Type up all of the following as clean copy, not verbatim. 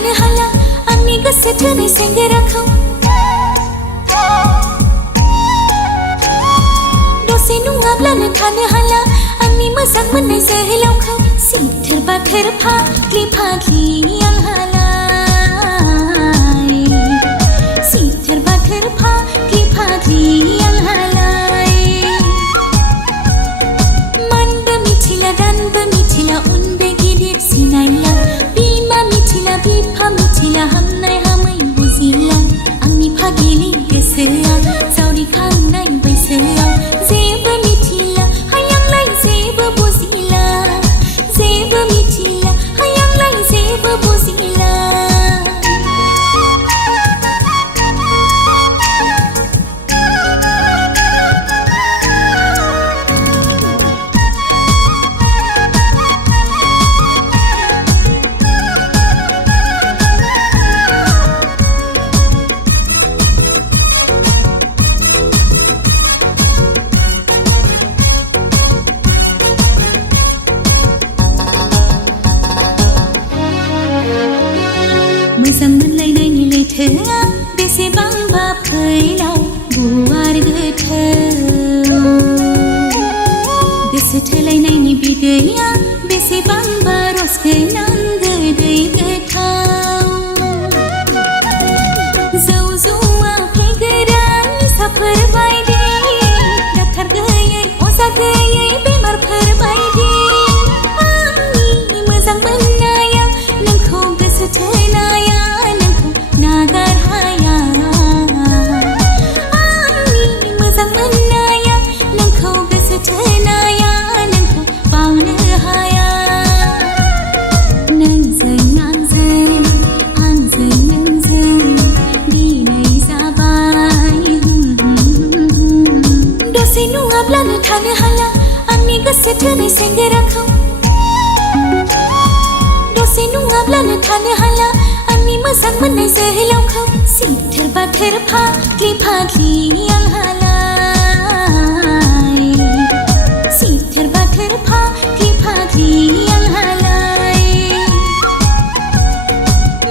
थानो हाला आंनि गोसो थोनाय सेंग्राखौ दसे नङाब्लानो थानो हाला आंनि मोजां मोननाय जोहोलावखौ सिथोर बाथोर फाग्लि फाग्लि आंहालाय सिथोर बाथोर फाग्लि फाग्लि आंहालाय मानबो मिथिला दानबो मिथिला उन्दै गिदिर सिनायला बिमा मिथिला बिफा मिथिला हामनाय हामै बुजिला आंनि फागिलि गोसोआ जावरिखांनाय बैसोआव जेबो मिथिला हायांलाय जेबो बुजिला जेबो मिथिला हायांलाय जेबो बुजिला मोजां मोनलायनायनि लैथोआ बेसेबांबा फैलाव गुवार गोथौ गोसो थोलायनायनि बिदैया बेसेबांबा रस गोनां गोदै गोथाव जौ जुवा फेग्रा निसाफोर बायदि डाक्टार गैयै अजा गैयै बेमारफोर बायदि आंनि मोजां मोननाया नोंखौ गोसो थोनाया नागार हाया आंनि मोजां मोननाया नोंखौ गोसो थोनाया नोंखौ बावनो हाया नोंजों आंजों नोंजों दिनै जाबाय दसे नङाब्लानो थानो हाला आंनि गोसो थोनाय सेंग्राखौ दसे नङाब्लानो थानो हाला आंनि मोजां मोननाय जोहोलावखौ सिथोर बाथोर फाग्लि फाग्लि आंहालाय सिथोर बाथोर फाग्लि फाग्लि आंहालाय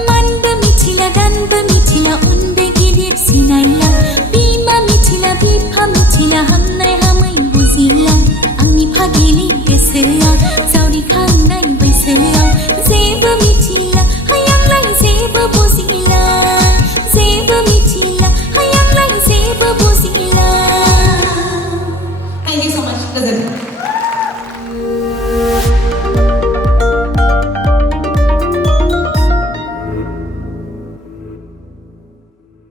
मानबो मिथिला दानबो मिथिला उन्दै गिदिर सिनायला बिमा मिथिला बिफा मिथिला हामनाय हामै बुजिला आंनि फागिलि गोसोआ जावरिखांनाय बैसोआव जेबो मिथिला हायांलाय जेबो बुजिला जेबो मिथिला हायांलाय जेबो बुजिला Thank you so much.